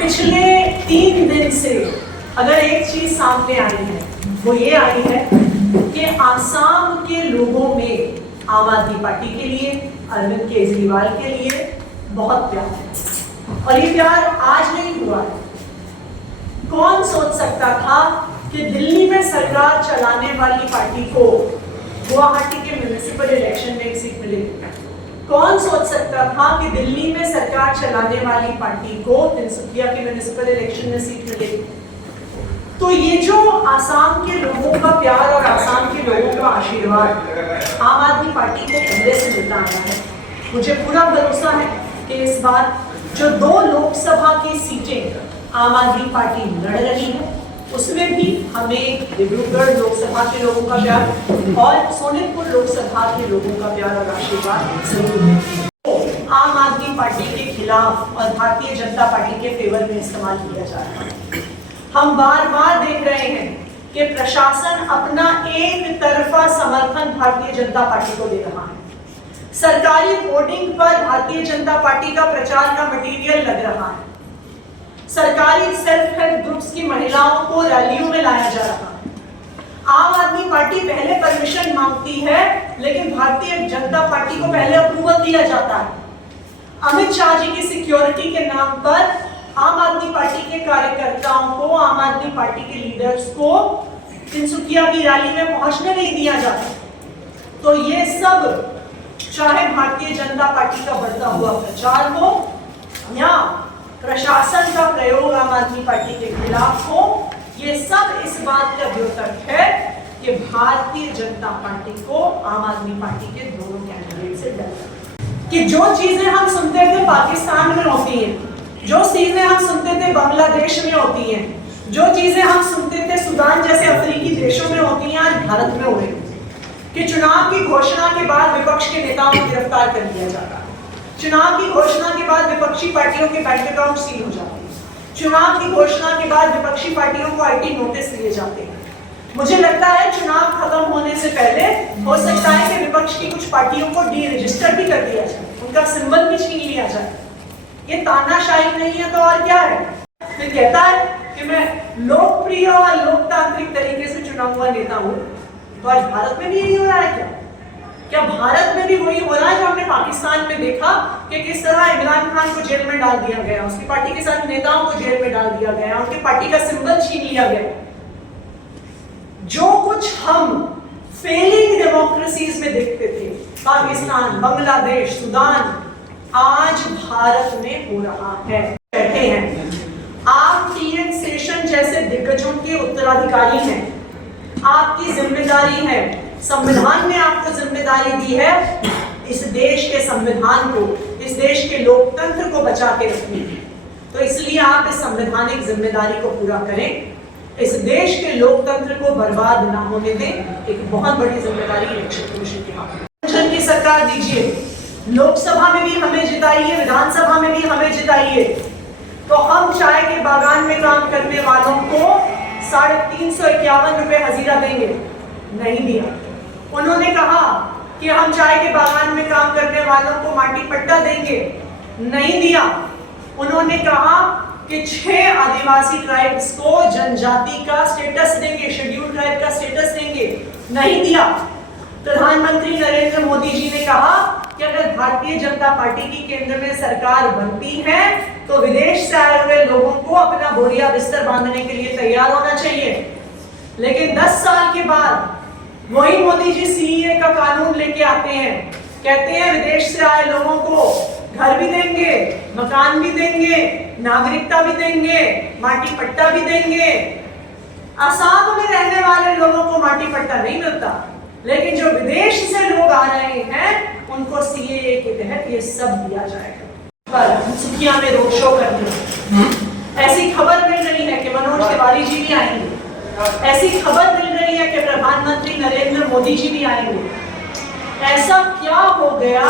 पिछले 3 दिन से अगर एक चीज सामने आई है वो ये आई है कि आसाम के लोगों में आम आदमी पार्टी के लिए, अरविंद केजरीवाल के लिए बहुत प्यार है और ये प्यार आज नहीं हुआ है। कौन सोच सकता था कि दिल्ली में सरकार चलाने वाली पार्टी को गुवाहाटी के म्युनिसिपल इलेक्शन में एक सीट मिलेगी? कौन सोच सकता था कि दिल्ली में सरकार चलाने वाली पार्टी को तिनसुकिया के म्युनिसिपल इलेक्शन में सीट मिलेगी? तो ये जो आसाम के लोगों का प्यार और आसाम के लोगों का आशीर्वाद आम आदमी पार्टी को पहले से मिलता आया है। मुझे पूरा भरोसा है कि इस बार जो 2 लोकसभा की सीटें आम आदमी पार्टी लड़ रही है उसमें भी हमें डिब्रूगढ़ लोकसभा के लोगों का प्यार और सोनितपुर लोकसभा के लोगों का प्यार और आशीर्वाद जरूर है। आम आदमी पार्टी के खिलाफ और भारतीय जनता पार्टी के फेवर में इस्तेमाल किया जा रहा है। हम बार बार देख रहे हैं कि प्रशासन अपना एक तरफा समर्थन भारतीय जनता पार्टी को दे रहा है। सरकारी होर्डिंग पर भारतीय जनता पार्टी का प्रचार का मटेरियल लग रहा है। सरकारी सेल्फ हेल्प ग्रुप्स की महिलाओं को रैलियों में लाया जा रहा है। आम आदमी पार्टी पहले परमिशन मांगती है लेकिन भारतीय जनता पार्टी को पहले अप्रूवल दिया जाता है। अमित शाह जी की सिक्योरिटी के नाम पर आम आदमी पार्टी के कार्यकर्ताओं को, आम आदमी पार्टी के लीडर्स को तिनसुकिया की रैली में पहुंचने नहीं दिया जाता। तो ये सब चाहे भारतीय जनता पार्टी का बढ़ता हुआ प्रचार हो या प्रशासन का प्रयोग आम आदमी पार्टी के खिलाफ हो, ये सब इस बात का द्योतक है कि भारतीय जनता पार्टी को आम आदमी पार्टी के दोनों कैंडिडेट से डर है। कि जो चीजें हम सुनते थे पाकिस्तान में होती हैं, जो चीजें हम सुनते थे बांग्लादेश में होती हैं, जो चीजें हम सुनते थे सूडान जैसे अफ्रीकी देशों में होती हैं, आज भारत में हो रही है। कि चुनाव की घोषणा के बाद विपक्ष के नेताओं को गिरफ्तार कर लिया जाता है। चुनाव की घोषणा के बाद विपक्षी पार्टियों के बैंक अकाउंट सील हो जाते हैं। चुनाव की घोषणा के बाद विपक्षी पार्टियों को आईटी नोटिस दिए जाते हैं। मुझे लगता है चुनाव खत्म होने से पहले हो सकता है कि विपक्ष की कुछ पार्टियों को डी रजिस्टर भी कर दिया जाए, उनका सिंबल भी छीन लिया जाए। ये तानाशाही नहीं है तो और क्या है? फिर कहता है कि मैं लोकप्रिय और लोकतांत्रिक तरीके से चुना हुआ नेता हूं। तो आज भारत में भी यही हो रहा है क्या? क्या भारत में भी वही हो रहा है जो हमने पाकिस्तान में देखा कि किस तरह इमरान खान को जेल में डाल दिया गया, उसकी पार्टी के साथ नेताओं को जेल में डाल दिया गया, उनकी पार्टी का सिंबल छीन लिया गया। जो कुछ हम फेलिंग डेमोक्रेसीज में देखते थे, पाकिस्तान, बांग्लादेश, सूडान, आज भारत में हो रहा है। बैठे हैं आप टीएन शेषन जैसे दिग्गजों के उत्तराधिकारी हैं। आपकी जिम्मेदारी है, संविधान ने आपको जिम्मेदारी दी है इस देश के संविधान को, इस देश के लोकतंत्र को बचा के रखने की। तो इसलिए आप इस संवैधानिक जिम्मेदारी को पूरा करें, इस देश के लोकतंत्र को बर्बाद ना होने दें। एक बहुत बड़ी जिम्मेदारी इलेक्शन कमीशन के हाथ में। की सरकार दीजिए, लोकसभा में भी हमें जिताइए, विधानसभा में भी हमें जिताइए, तो हम चाय के बागान में काम करने वालों को 351 रुपए हजीरा देंगे। नहीं दिया। उन्होंने कहा कि हम चाय के बागान में काम करने वालों को माटी पट्टा देंगे। नहीं दिया। उन्होंने कहा कि 6 आदिवासी ट्राइब्स को जनजाति का स्टेटस देंगे, शेड्यूल ट्राइब का स्टेटस देंगे। नहीं दिया। प्रधानमंत्री नरेंद्र मोदी जी ने कहा कि अगर भारतीय जनता पार्टी की केंद्र में सरकार बनती है तो विदेश से आए हुए लोगों को अपना बोरिया बिस्तर बांधने के लिए तैयार होना चाहिए। लेकिन 10 साल के बाद वही मोदी जी सीएए का कानून लेके आते हैं, कहते हैं विदेश से आए लोगों को घर भी देंगे, मकान भी देंगे, नागरिकता भी देंगे, माटी पट्टा भी देंगे। आसाम में रहने वाले लोगों को माटी पट्टा नहीं मिलता, लेकिन जो विदेश से लोग आ रहे हैं उनको सीएए के तहत ये सब दिया जाएगा। पर तिनसुकिया में रोड शो करते हैं। ऐसी खबर मिल रही है कि मनोज तिवारी जी भी आएंगे। ऐसी खबर मिल रही है कि प्रधानमंत्री नरेंद्र मोदी जी भी आएंगे। ऐसा क्या हो गया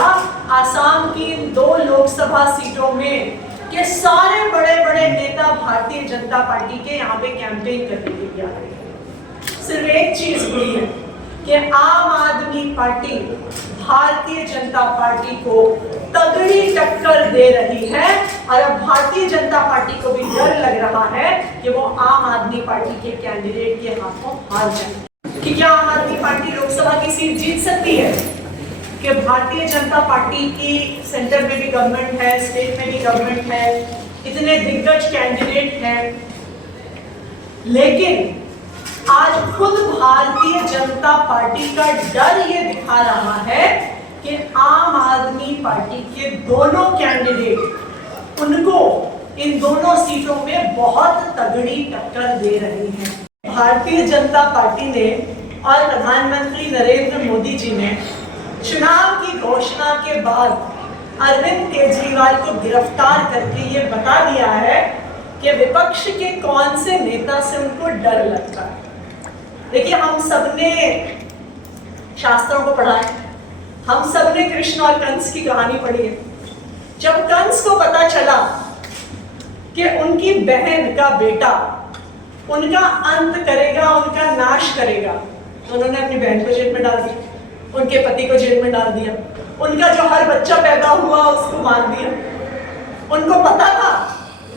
आसाम की 2 लोकसभा सीटों में कि सारे बड़े बड़े नेता भारतीय जनता पार्टी के यहाँ पे कैंपेन करने के लिए आ रहे हैं? सिर्फ एक चीज हुई है कि आम आदमी पार्टी भारतीय जनता पार्टी को तगड़ी टक्कर दे रही है और अब भारतीय जनता पार्टी को भी डर आम आदमी पार्टी के कैंडिडेट के हाथों हार जाए। कि क्या आम आदमी पार्टी लोकसभा की सीट जीत सकती है? कि भारतीय जनता पार्टी की सेंटर में भी गवर्नमेंट है, स्टेट में भी गवर्नमेंट है, इतने दिग्गज कैंडिडेट हैं, लेकिन आज खुद भारतीय जनता पार्टी का डर ये दिखा रहा है कि आम आदमी पार्टी के दोनों कैंडिडेट उनको इन दोनों सीटों में बहुत तगड़ी टक्कर दे रही हैं। भारतीय जनता पार्टी ने और प्रधानमंत्री नरेंद्र मोदी जी ने चुनाव की घोषणा के बाद अरविंद केजरीवाल को गिरफ्तार करके ये बता दिया है कि विपक्ष के कौन से नेता से उनको डर लगता है। देखिए, हम सबने शास्त्रों को पढ़ा है, हम सबने कृष्ण और कंस की कहानी पढ़ी है। जब कंस को पता चला कि उनकी बहन का बेटा उनका अंत करेगा, उनका नाश करेगा, तो उन्होंने अपनी बहन को जेल में डाल दिया, उनके पति को जेल में डाल दिया, उनका जो हर बच्चा पैदा हुआ उसको मार दिया। उनको पता था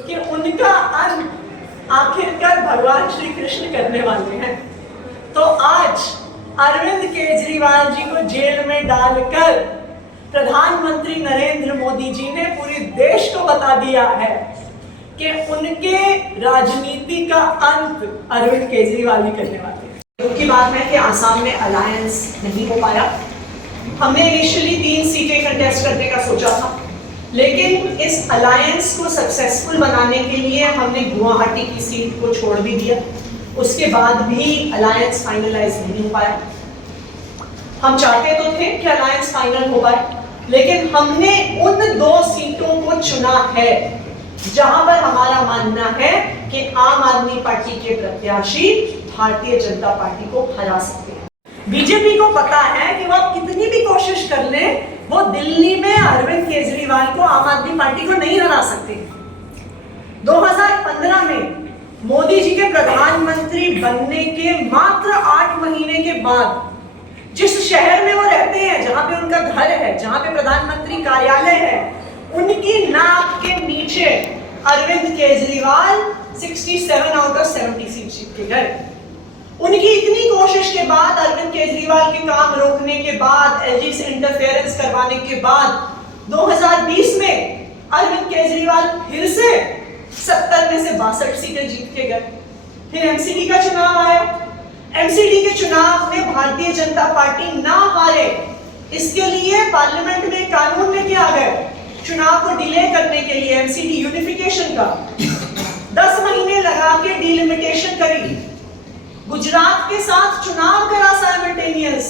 कि उनका अंत आखिरकार भगवान श्री कृष्ण करने वाले हैं। तो आज अरविंद केजरीवाल जी को जेल में डालकर प्रधानमंत्री नरेंद्र मोदी जी ने पूरे देश को बता दिया है कि उनके राजनीति का अंत अरविंद केजरीवाल ही करने वाले हैं। दुख की बात है कि आसाम में अलायंस नहीं हो पाया। हमने इनिशियली 3 सीटें कंटेस्ट करने का सोचा था, लेकिन इस अलायंस को सक्सेसफुल बनाने के लिए हमने गुवाहाटी की सीट को छोड़ भी दिया। उसके बाद भी अलायंस फाइनलाइज नहीं हो पाया। हम चाहते तो थे कि अलायंस फाइनल हो पाए, लेकिन हमने उन 2 सीटों को चुना है जहां पर हमारा मानना है कि आम आदमी पार्टी के प्रत्याशी भारतीय जनता पार्टी को हरा सकते हैं। बीजेपी को पता है कि वो कितनी भी कोशिश कर ले, वो दिल्ली में अरविंद केजरीवाल को, आम आदमी पार्टी को नहीं हरा सकते। 2015 में मोदी जी के प्रधानमंत्री बनने के मात्र 8 महीने के बाद जिस शहर में वो रहते हैं, जहां पे उनका घर है, जहां पे प्रधानमंत्री कार्यालय है, उनकी नाक के नीचे Arvind Kejriwal 67 out of 70 seat जीत के गए। उनकी इतनी कोशिश के बाद, अरविंद केजरीवाल के काम रोकने के बाद, एलजी से इंटरफेरेंस करवाने के बाद 2020 में अरविंद केजरीवाल फिर से 70 में से 62 सीटें जीत के गए। फिर एमसीडी का चुनाव आया। एमसीडी के चुनाव में भारतीय जनता पार्टी ना हारे, इसके लिए पार्लियामेंट में कानून लेके आ गए चुनाव को डिले करने के लिए, एमसीडी यूनिफिकेशन का। 10 महीने लगा के डिलिमिटेशन करी, गुजरात के साथ चुनाव करा साइमल्टेनियस,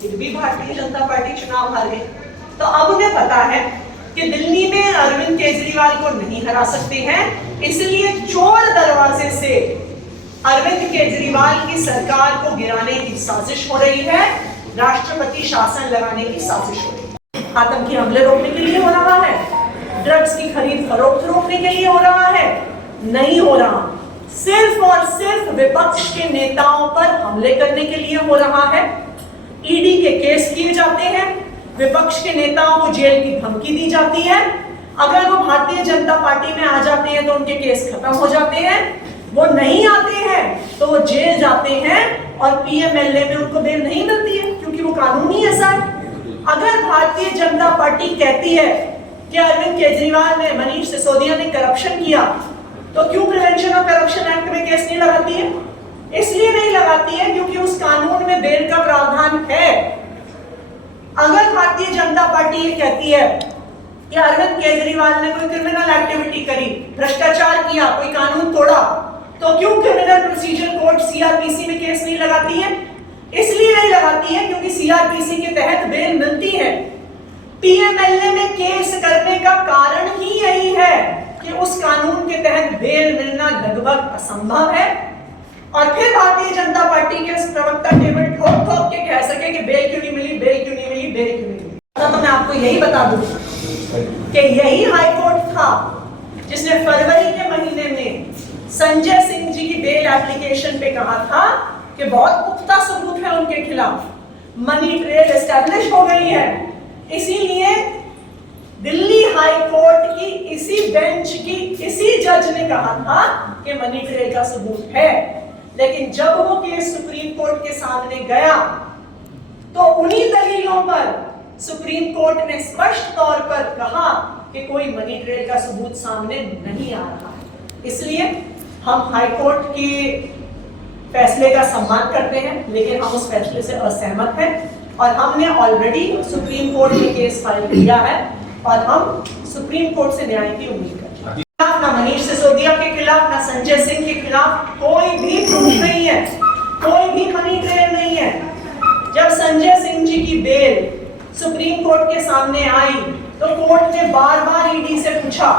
फिर भी भारतीय जनता पार्टी चुनाव हार गई। तो अब उन्हें पता है कि दिल्ली में अरविंद केजरीवाल को नहीं हरा सकते हैं, इसलिए चोर दरवाजे से अरविंद केजरीवाल की सरकार को गिराने की साजिश हो रही है, राष्ट्रपति शासन लगाने की साजिश हो रही है। आतंकी हमले रोकने के लिए हो रहा है, ड्रग्स की खरीद फरोख्त रोकने के लिए हो रहा है, नहीं हो रहा। सिर्फ और सिर्फ विपक्ष के नेताओं पर हमले करने के लिए हो रहा है। ईडी के केस किए जाते हैं, विपक्ष के नेताओं को जेल की धमकी दी जाती है। अगर वो भारतीय जनता पार्टी में आ जाते हैं तो उनके केस खत्म हो जाते हैं, वो नहीं आते हैं तो वो जेल जाते हैं और पीएमएलए में उनको बेल नहीं मिलती है, क्योंकि वो कानून ही ऐसा है। अगर भारतीय जनता पार्टी कहती है कि अरविंद केजरीवाल ने, मनीष सिसोदिया ने करप्शन किया, तो क्यों प्रिवेंशन ऑफ करप्शन एक्ट में केस नहीं लगाती है? इसलिए नहीं लगाती है क्योंकि उस कानून में बेल का प्रावधान है। अगर भारतीय जनता पार्टी ये कहती है कि अरविंद केजरीवाल ने कोई क्रिमिनल एक्टिविटी करी, भ्रष्टाचार किया, कोई कानून तोड़ा, तो क्यों क्रिमिनल प्रोसीजर कोड सीआरपीसी में केस नहीं लगाती है? इसलिए नहीं लगाती है क्योंकि सीआरपीसी के तहत बेल मिलती है। पीएमएलए में केस करने का कारण ही यही है कि उस कानून के तहत बेल मिलना लगभग असंभव है। और फिर भारतीय जनता पार्टी के प्रवक्ता टेबल ठोक ठोक के कह सके कि बेल क्यों नहीं मिली, बेल क्यों नहीं मिली, बेल क्यों नहीं मिली। तो मैं आपको यही बता दूं कि यही हाईकोर्ट था जिसने फरवरी के महीने में संजय सिंह जी की बेल एप्लीकेशन पे कहा था कि बहुत पुख्ता सबूत है उनके खिलाफ, मनी ट्रेल एस्टैब्लिश हो गई है, इसीलिए दिल्ली हाई कोर्ट की इसी बेंच की इसी जज ने कहा था कि मनी ट्रेल का सबूत है, लेकिन जब वो केस सुप्रीम कोर्ट के सामने गया तो उन्हीं दलीलों पर सुप्रीम कोर्ट ने स्पष्ट तौर पर कहा कि कोई मनी ट्रेल का सबूत सामने नहीं आ रहा है। इसलिए हम हाई कोर्ट के फैसले का सम्मान करते हैं, लेकिन हम उस फैसले से असहमत हैं और हमने ऑलरेडी सुप्रीम कोर्ट में केस फाइल किया है और हम सुप्रीम कोर्ट से न्याय की उम्मीद करते हैं। ना मनीष सिसोदिया के खिलाफ ना संजय सिंह के खिलाफ कोई भी प्रूफ नहीं है, कोई भी मनी ट्रेल नहीं है। जब संजय सिंह जी की बेल सुप्रीम कोर्ट के सामने आई तो कोर्ट ने बार बार ईडी से पूछा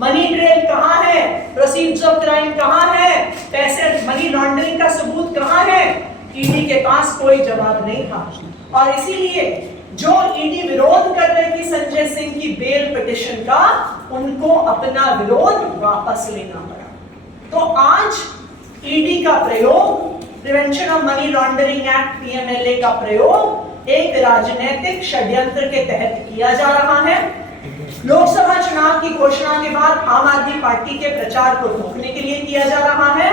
मनी ट्रेल कहां है, प्रोसीड्स ऑफ क्राइम कहां है, पैसे मनी लॉन्ड्रिंग का सबूत कहां है। ईडी के पास कोई जवाब नहीं था और इसीलिए जो ईडी विरोध कर रहे थे संजय सिंह की बेल पिटिशन का, उनको अपना विरोध वापस लेना पड़ा। तो आज ईडी का प्रयोग, prevention of money laundering act PMLA का प्रयोग एक राजनीतिक षड्यंत्र के तहत किया जा रहा है। लोकसभा चुनाव की घोषणा के बाद आम आदमी पार्टी के प्रचार को रोकने के लिए किया जा रहा है,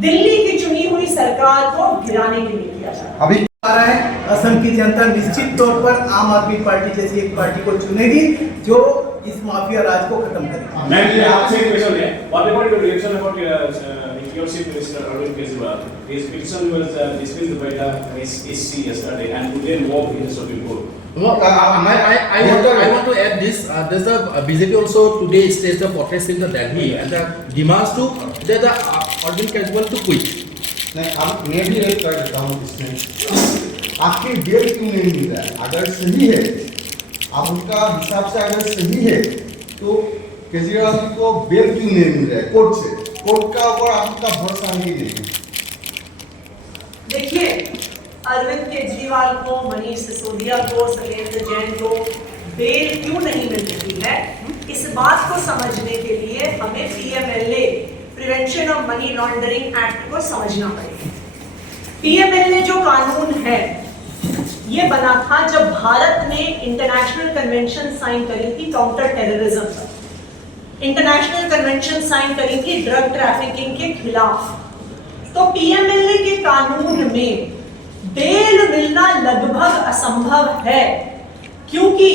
दिल्ली की चुनी हुई सरकार को गिराने के लिए किया जा रहा है। अभी आ रहा है असम की जनता निश्चित तौर पर आम आदमी पार्टी जैसी एक पार्टी को चुनेगी जो इस माफिया राज को खत्म करेगी। मैं आपसे एक क्वेश्चन है, what about your reaction about your chief minister Arvind Kejriwal? His petition was dismissed by the SC yesterday and today moved in the Supreme Court. No, I want to add this. There's a BJP also today staged a protest in the Delhi and the demands to the Arvind Kejriwal to quit. नहीं, अब मैं भी नहीं कर देता हूँ इसमें। आपकी बेल क्यों नहीं मिल रहा है? अगर सही है, आप उनका हिसाब से अगर सही है, तो केजरीवाल को बेल क्यों नहीं मिल रहा है कोर्ट से? कोर्ट का ऊपर आपका भरोसा नहीं है। देखिए, अरविंद केजरीवाल को, मनीष सिसोदिया को, शैलेंद्र जैन को बेल क्यों नहीं मिल रही है, इस बात को समझने के लिए हमें PMLA, prevention of money laundering act को समझना पड़ेगा। पीएमएलए जो कानून है, ये बना था जब भारत ने इंटरनेशनल कन्वेंशन साइन करी थी काउंटर टेररिज्म पर, इंटरनेशनल कन्वेंशन साइन करी थी ड्रग ट्रैफिकिंग के खिलाफ। तो पीएमएलए के कानून में बेल मिलना लगभग असंभव है, क्योंकि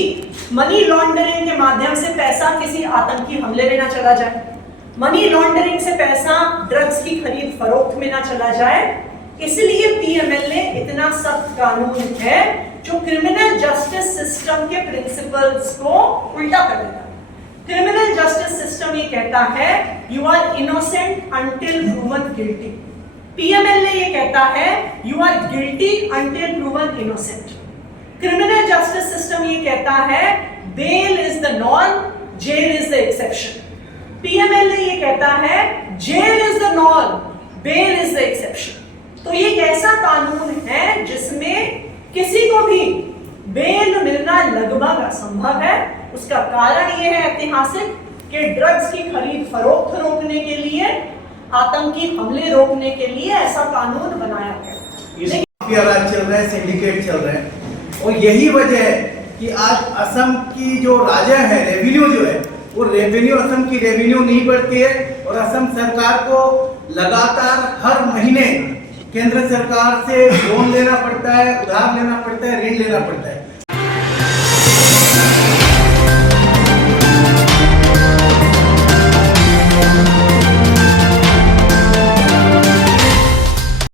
मनी लॉन्ड्रिंग के माध्यम से पैसा किसी आतंकी हमले में ना चला जाए, मनी लॉन्ड्रिंग से पैसा ड्रग्स की खरीद फरोख्त में ना चला जाए। इसलिए पीएमएलए इतना सख्त कानून है जो क्रिमिनल जस्टिस सिस्टम के प्रिंसिपल्स को उल्टा कर देता है। क्रिमिनल जस्टिस सिस्टम ये कहता है you are innocent until proven guilty, PMLA ये कहता है you are guilty until proven innocent. Criminal justice system ये कहता है bail is the norm, jail is the exception. PMLA ये कहता है jail is the norm, bail is the exception. तो ये एक ऐसा कानून है जिसमें किसी को भी बेल मिलना लगभग असंभव है। उसका कारण ये है ऐतिहासिक कि ड्रग्स की खरीद फरोख्त रोकने के लिए, आतंकी हमले रोकने के लिए ऐसा कानून बनाया गया। माफिया राज चल रहा है, सिंडिकेट चल रहे हैं और यही वजह है कि आज असम की जो राजा है, रेवेन्यू जो है, वो रेवेन्यू, असम की रेवेन्यू नहीं बढ़ती है और असम सरकार को लगातार हर महीने केंद्र सरकार से लोन लेना पड़ता है, उधार लेना पड़ता है, ऋण लेना पड़ता है।